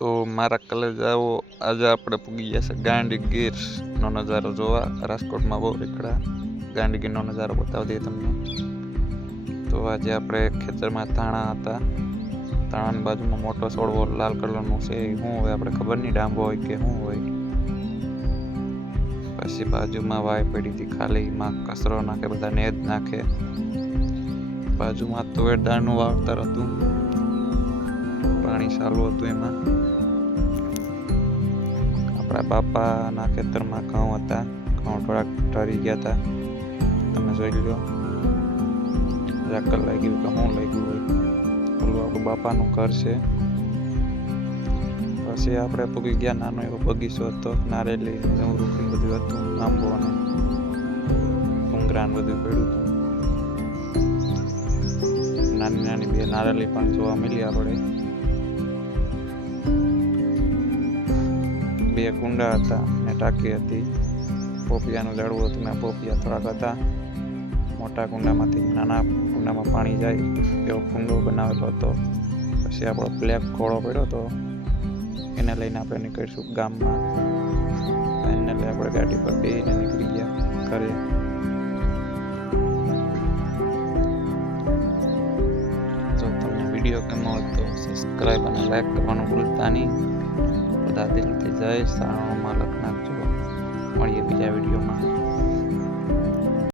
તો મારા કલેજાઓ આજે આપણે પૂગી ગયા છે. ગાંડી ગીરનો નજારો જોવા. રાજકોટમાં બહુ રેકડા ગાંડી ગીરનો નજારો બતાવી દઈએ તમને. તો આજે આપણે ખેતરમાં તાણા હતા. તાણાની બાજુમાં મોટો છોડવો લાલ કલરનું છે. એ શું હોય આપણે ખબર નહીં. ડાંબો હોય કે શું હોય. પછી બાજુમાં વાય પડી હતી ખાલી. એમાં કચરો નાખે, બધા નેજ નાખે. બાજુમાં તુવેર દાળનું વાવતર હતું. પાણી ચાલુ હતું એમાં. આપણા બાપાના ખેતરમાં ઘઉં હતા. ઘઉં થોડાક ઠરી ગયા હતા. તમે જોઈ લો ઝાકર લાગ્યું કે હું લાગ્યું હોય. ઓલું આપણું બાપાનું ઘર છે. પછી આપણે પૂગી ગયા નાનો એવો બગીચો હતો. નારેલી જમરૂખી બધું હતું આંબો અને ડુંગરાન બધું પડ્યું હતું. નાની નાની બે નારેલી પણ જોવા મળી આપણે. બે કુંડા હતા ને ટાંકી હતી. પોપિયાનું ઝાડવું હતું મેં પોપિયા થોડાક હતા. મોટા કુંડામાંથી નાના કુંડામાં પાણી જાય એવો કુંડો બનાવેલો હતો. પછી આપણો બ્લેક ઘોડો પડ્યો હતો. એને લઈને આપણે નીકળીશું ગામમાં. એને લઈ આપણે ગાડી પર બેસીને નીકળી ગયા ઘરે. જો તમને વીડિયો ગમ્યો હોય તો સબસ્ક્રાઈબ અને લાઈક કરવાનું ભૂલતા નહીં. બધા દિલથી જય સાણોમાં લખ નાખજો મળીએ બીજા વિડીયોમાં.